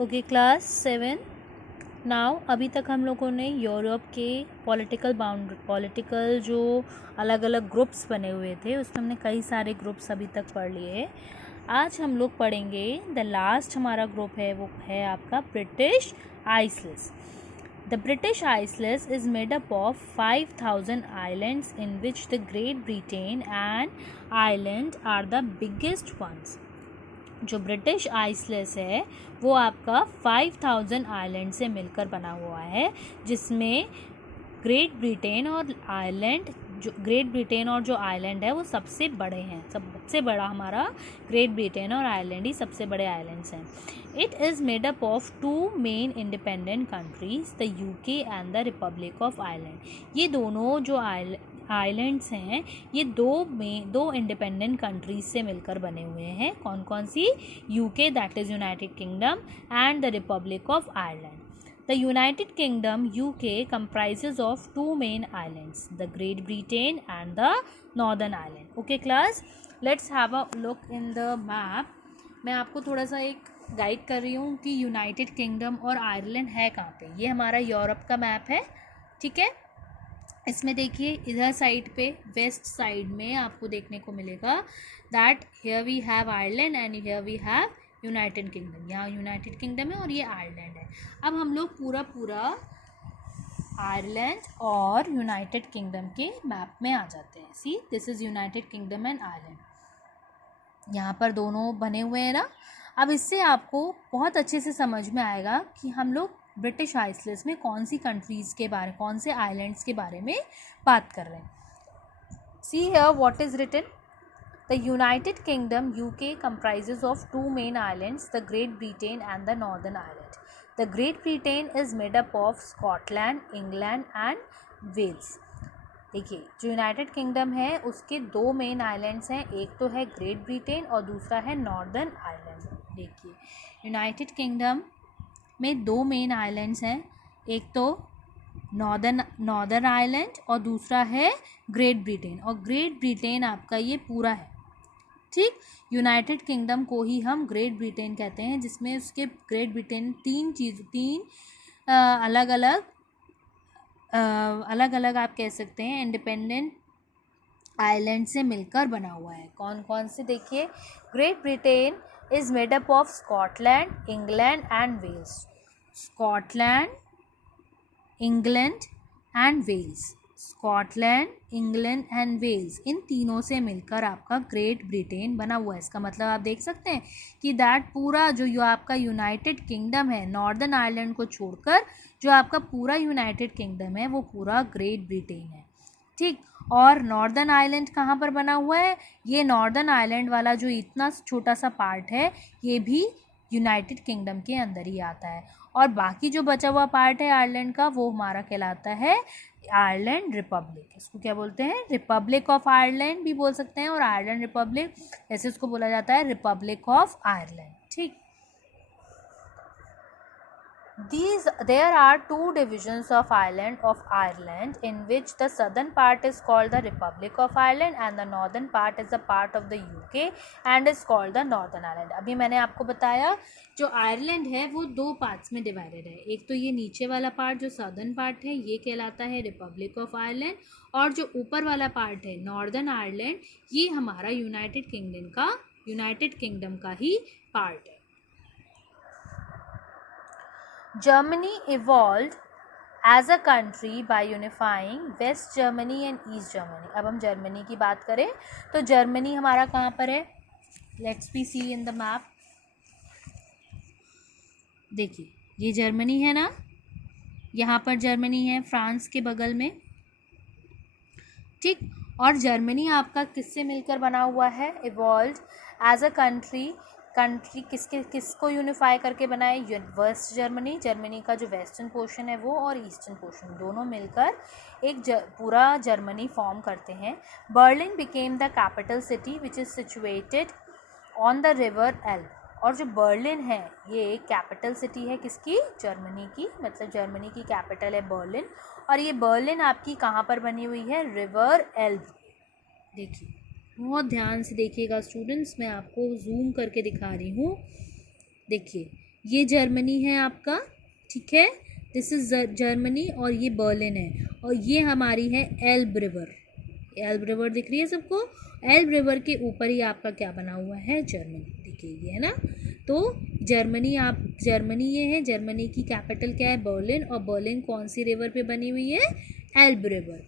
Okay class 7 now अभी तक हम लोगों ने यूरोप के पॉलिटिकल जो अलग अलग ग्रुप्स बने हुए थे उसमें हमने कई सारे ग्रुप्स अभी तक पढ़ लिए। आज हम लोग पढ़ेंगे द लास्ट हमारा ग्रुप है वो है आपका British islands. The British Isles is made up of 5,000 islands in which the Great Britain and Ireland are the biggest ones. जो ब्रिटिश आइसलैंड्स है वो आपका 5,000 आइलैंड से मिलकर बना हुआ है, जिसमें ग्रेट ब्रिटेन और जो आइलैंड है वो सबसे बड़े हैं। सबसे बड़ा हमारा ग्रेट ब्रिटेन और आइलैंड ही सबसे बड़े आइलैंड्स हैं। It is made up of 2 main independent countries, the UK and the Republic of Ireland. ये दोनों जो आइलैंड्स हैं ये दो इंडिपेंडेंट कंट्रीज से मिलकर बने हुए हैं। कौन कौन सी? UK that is United Kingdom and the Republic of Ireland. The United Kingdom UK comprises of 2 main islands, the Great Britain and the Northern Ireland. Okay class, let's have a look in the map. मैं आपको थोड़ा सा एक guide कर रही हूँ कि United kingdom और आयरलैंड है कहाँ पे। ये हमारा यूरोप का मैप है, ठीक है। इसमें देखिए इधर साइड पे वेस्ट साइड में आपको देखने को मिलेगा that here we have Ireland and here we have United Kingdom. यहाँ यूनाइटेड किंगडम है और ये आयरलैंड है। अब हम लोग पूरा आयरलैंड और यूनाइटेड किंगडम के मैप में आ जाते हैं। See this is United Kingdom and Ireland. यहाँ पर दोनों बने हुए हैं ना। अब इससे आपको बहुत अच्छे से समझ में आएगा कि हम लोग ब्रिटिश आइसलैंड्स में कौन सी कंट्रीज़ के बारे, कौन से आइलैंड्स के बारे में बात कर रहे हैं। See here what is written. The United Kingdom UK comprises of 2 main islands, the Great Britain and the Northern Ireland. The Great Britain is made up of Scotland, England and Wales. देखिए जो United Kingdom है उसके 2 main islands हैं, एक तो है great Britain और दूसरा है नॉर्दर्न आइलैंड। देखिए यूनाइटेड किंगडम में 2 मेन आइलैंड्स हैं, एक तो नॉर्दर्न आइलैंड और दूसरा है ग्रेट ब्रिटेन। और ग्रेट ब्रिटेन आपका ये पूरा है, ठीक। यूनाइटेड किंगडम को ही हम ग्रेट ब्रिटेन कहते हैं, जिसमें उसके ग्रेट ब्रिटेन तीन अलग अलग आप कह सकते हैं इंडिपेंडेंट आइलैंड से मिलकर बना हुआ है। कौन कौन से? देखिए Great Britain is made up of Scotland, England and Wales. Scotland, England and Wales. Scotland, England and Wales, इन तीनों से मिलकर आपका ग्रेट ब्रिटेन बना हुआ है। इसका मतलब आप देख सकते हैं कि दैट पूरा जो आपका यूनाइटेड किंगडम है, नॉर्दर्न आयरलैंड को छोड़कर जो आपका पूरा यूनाइटेड किंगडम है वो पूरा ग्रेट ब्रिटेन है, ठीक। और नॉर्दर्न आइलैंड कहाँ पर बना हुआ है? ये नॉर्दर्न आइलैंड वाला जो इतना छोटा सा पार्ट है ये भी यूनाइटेड किंगडम के अंदर ही आता है। और बाकी जो बचा हुआ पार्ट है आयरलैंड का वो हमारा कहलाता है आयरलैंड रिपब्लिक। इसको क्या बोलते हैं? रिपब्लिक ऑफ आयरलैंड भी बोल सकते हैं और आयरलैंड रिपब्लिक, ऐसे उसको बोला जाता है रिपब्लिक ऑफ आयरलैंड, ठीक। There are 2 divisions of Ireland in which the southern part is called the Republic of Ireland and the northern part is a part of the UK and is called the Northern Ireland. अभी मैंने आपको बताया जो Ireland है वो 2 parts में divided है। एक तो ये नीचे वाला पार्ट जो सदर्न पार्ट है ये कहलाता है रिपब्लिक ऑफ आयरलैंड, और जो ऊपर वाला पार्ट है नॉर्दर्न आयरलैंड ये हमारा यूनाइटेड किंगडम का ही पार्ट है। Germany evolved as a country by unifying West Germany and East Germany. अब हम जर्मनी की बात करें तो जर्मनी हमारा कहाँ पर है? Let's be see in the map. देखिए ये जर्मनी है ना, यहाँ पर जर्मनी है फ्रांस के बगल में, ठीक। और जर्मनी आपका किससे मिलकर बना हुआ है? इवॉल्व एज अ कंट्री किसको यूनिफाई करके बनाए? वेस्ट जर्मनी का जो वेस्टर्न पोर्शन है वो और ईस्टर्न पोर्शन दोनों मिलकर एक पूरा जर्मनी फॉर्म करते हैं। Berlin became the capital city which is situated on the river Elbe. और जो बर्लिन है ये एक कैपिटल सिटी है किसकी? जर्मनी की, मतलब जर्मनी की कैपिटल है बर्लिन। और ये बर्लिन आपकी कहाँ पर बनी हुई है? River Elbe. देखिए बहुत ध्यान से देखिएगा स्टूडेंट्स, मैं आपको जूम करके दिखा रही हूँ। देखिए ये जर्मनी है आपका, ठीक है, दिस इज जर्मनी, और ये बर्लिन है, और ये हमारी है एल्ब रिवर। एल्ब रिवर दिख रही है सबको? एल्ब रिवर के ऊपर ही आपका क्या बना हुआ है? जर्मनी, देखिए ये है ना। तो जर्मनी, आप जर्मनी ये है, जर्मनी की कैपिटल क्या है? बर्लिन, और बर्लिन कौन सी रिवर पे बनी हुई है? Elbe river.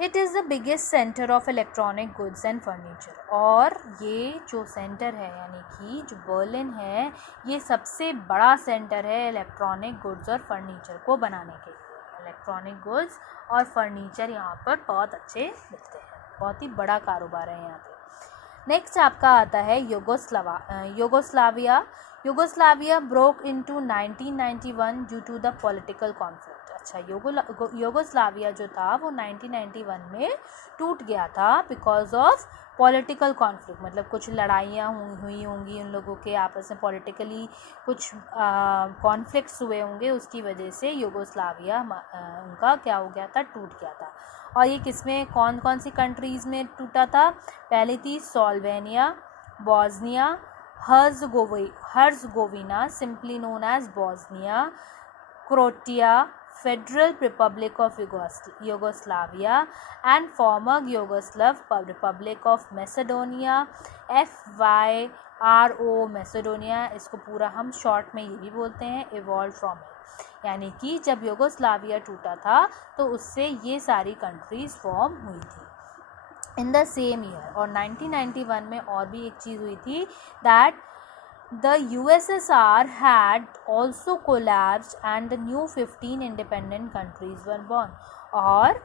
It is the biggest centre of electronic goods and furniture, और ये जो सेंटर है यानी कि जो बर्लिन है, ये सबसे बड़ा सेंटर है इलेक्ट्रॉनिक गुड्स और फर्नीचर को बनाने के लिए। इलेक्ट्रॉनिक गुड्स और फर्नीचर यहाँ पर बहुत अच्छे मिलते हैं, बहुत ही बड़ा कारोबार है यहाँ पे। नेक्स्ट आपका आता है Yugoslavia. Yugoslavia broke into 1991 due to the political conflict. अच्छा, यूगोस्लाविया जो था वो 1991 में टूट गया था बिकॉज ऑफ पॉलिटिकल कॉन्फ्लिक्ट, मतलब कुछ लड़ाइयाँ हुई होंगी उन लोगों के आपस में, पॉलिटिकली कुछ कॉन्फ्लिक्ट्स हुए होंगे, उसकी वजह से यूगोस्लाविया उनका क्या हो गया था? टूट गया था। और ये किसमें, कौन कौन सी कंट्रीज़ में टूटा था? पहली थी Slovenia, Bosnia, Herzegovina simply known as Bosnia, Croatia, Federal Republic of Yugoslavia and former Yugoslav Republic of Macedonia, FYRO Macedonia, इसको पूरा हम शॉर्ट में ये भी बोलते हैं, evolved from it, यानी कि जब यूगोस्लाविया टूटा था तो उससे ये सारी कंट्रीज फॉर्म हुई थी इन द सेम ईयर। और 1991 में और भी एक चीज़ हुई थी, that the USSR had also collapsed and the new 15 independent countries were born। और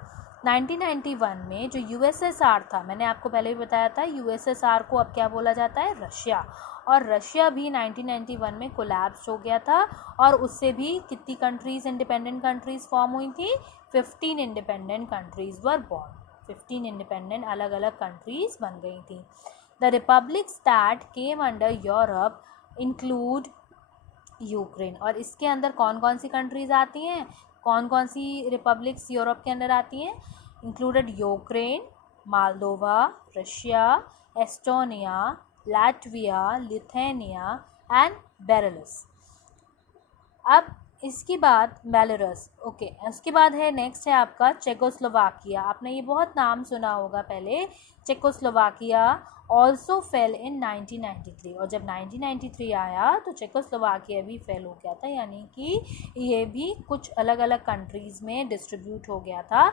1991 में जो USSR था, मैंने आपको पहले भी बताया था, USSR को अब क्या बोला जाता है? रशिया। और रशिया भी 1991 में कोलैप्स हो गया था, और उससे भी कितनी कंट्रीज़, इंडिपेंडेंट कंट्रीज़ फॉर्म हुई थी? 15 independent countries were born. 15 independent अलग अलग कंट्रीज़ बन गई थी। The republics that came under Europe include Ukraine. और इसके अंदर कौन कौन सी कंट्रीज़ आती हैं, कौन कौन सी रिपब्लिक्स यूरोप के अंदर आती हैं? Included Ukraine, Moldova, Russia, Estonia, Latvia, Lithuania and Belarus. अब इसके बाद बेलारूस, ओके, उसके बाद है नेक्स्ट है आपका चेकोस्लोवाकिया। आपने ये बहुत नाम सुना होगा पहले, चेकोस्लोवाकिया ऑल्सो फेल इन 1993। और जब 1993 आया तो चेकोस्लोवाकिया भी फेल हो गया था, यानी कि ये भी कुछ अलग अलग कंट्रीज़ में डिस्ट्रीब्यूट हो गया था।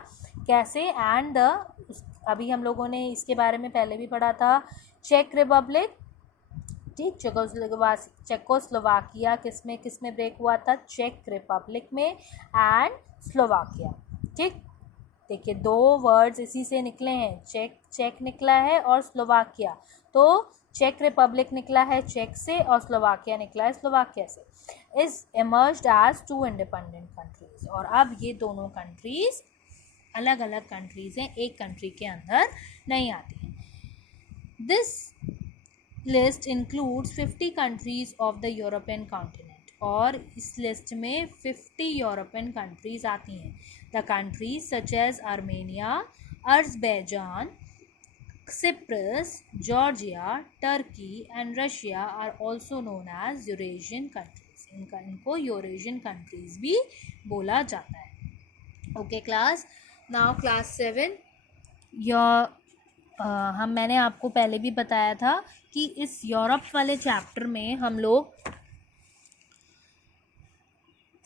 कैसे? एंड अभी हम लोगों ने इसके बारे में पहले भी पढ़ा था, चेक रिपब्लिक, ठीक, चेकोस्लोवाकिया किस में ब्रेक हुआ था? चेक रिपब्लिक में एंड स्लोवाकिया, ठीक। देखिए, दो वर्ड्स इसी से निकले हैं, चेक निकला है और स्लोवाकिया। तो चेक रिपब्लिक निकला है चेक से और स्लोवाकिया निकला है स्लोवाकिया से। Is emerged as 2 independent countries. और अब ये दोनों कंट्रीज अलग अलग कंट्रीज हैं, एक कंट्री के अंदर नहीं आती हैं। This list includes 50 countries of the European continent. और इस लिस्ट में 50 यूरोपियन कंट्रीज आती हैं। The countries such as Armenia, Azerbaijan, Cyprus, Georgia, Turkey and Russia are also known as Eurasian countries. इनको यूरेशियन कंट्रीज भी बोला जाता है। ओके क्लास, नाउ क्लास 7 मैंने आपको पहले भी बताया था कि इस यूरोप वाले चैप्टर में हम लोग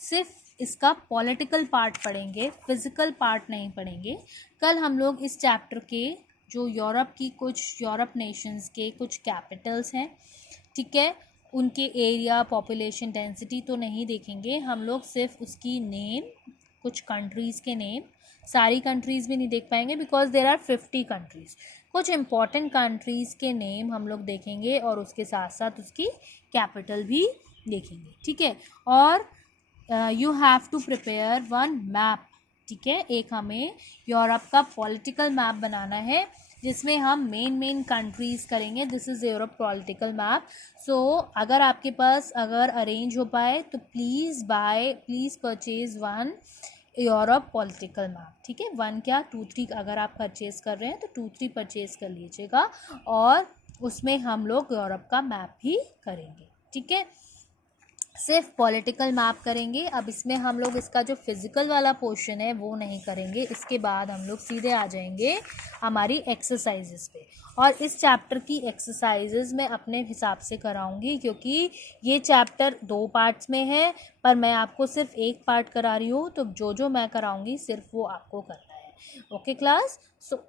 सिर्फ इसका पॉलिटिकल पार्ट पढ़ेंगे, फिज़िकल पार्ट नहीं पढ़ेंगे। कल हम लोग इस चैप्टर के जो यूरोप नेशंस के कुछ कैपिटल्स हैं, ठीक है, उनके एरिया, पॉपुलेशन, डेंसिटी तो नहीं देखेंगे हम लोग, सिर्फ उसकी नेम, कुछ कंट्रीज़ के नेम। सारी कंट्रीज़ भी नहीं देख पाएंगे बिकॉज देयर आर 50 कंट्रीज़। कुछ इम्पॉर्टेंट कंट्रीज़ के नेम हम लोग देखेंगे और उसके साथ साथ उसकी कैपिटल भी देखेंगे, ठीक है। और you have to prepare 1 map, ठीक है। एक हमें यूरोप का पॉलिटिकल मैप बनाना है जिसमें हम मेन कंट्रीज़ करेंगे। This is Europe political map. सो अगर आपके पास अगर अरेंज हो पाए तो please purchase 1 Europe political map, ठीक है। 1 क्या 2 3 अगर आप परचेज कर रहे हैं तो 2 3 परचेज कर लीजिएगा, और उसमें हम लोग यूरोप का मैप भी करेंगे, ठीक है। सिर्फ पॉलिटिकल मैप करेंगे। अब इसमें हम लोग इसका जो फिज़िकल वाला पोर्शन है वो नहीं करेंगे, इसके बाद हम लोग सीधे आ जाएंगे हमारी एक्सरसाइजेस पे। और इस चैप्टर की एक्सरसाइजेस मैं अपने हिसाब से कराऊंगी, क्योंकि ये चैप्टर 2 पार्ट्स में है, पर मैं आपको सिर्फ एक पार्ट करा रही हूँ, तो जो जो मैं कराऊंगी सिर्फ वो आपको करना है। ओके क्लास, सो